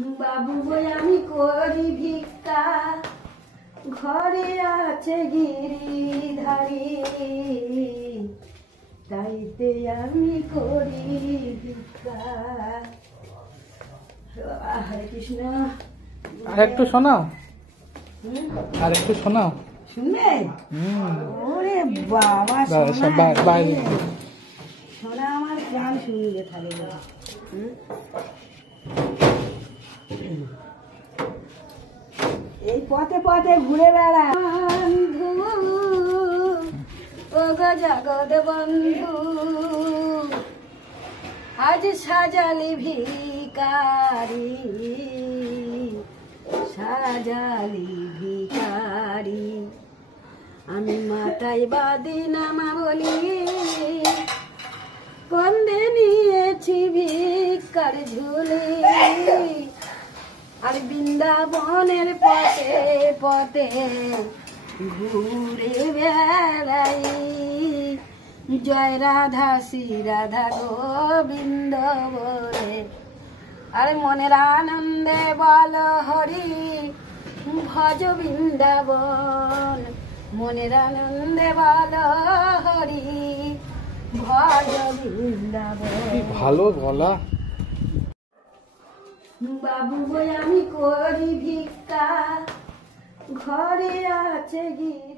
বাবু বই আমি করি ভিক্ষা, ঘরে আছে গিরিধারী, তাইতে আমি করি ভিক্ষা। হরে কৃষ্ণ। আর একটু শোনাও, আর একটু শোনাও। শুনবে? ওরে বাবা, বাইরে শোনা আমার গান শুনবে তাহলে। এই পথে পথে ঘুরে বেড়া বন্ধু, ও গো জগৎ বন্ধু, আজ সাজালি ভিকারি, সাজালি ভিকারি। আমি মাথায় বাদি নামা বলি, কন্দে নিয়েছি ভিক্ষার ঝুলি, আর বৃন্দাবনের পথে পথে ঘুরে বেড়াই। জয় রাধা শ্রী রাধা গোবিন্দ বলে, আরে মনের আনন্দে বল হরি, ভজ বৃন্দাবন। মনের আনন্দে বল হরি, ভজ বৃন্দাবন। ভালো গলা। বাবু বই আমি করি ভিক্ষা, ঘরে আছে গিয়ে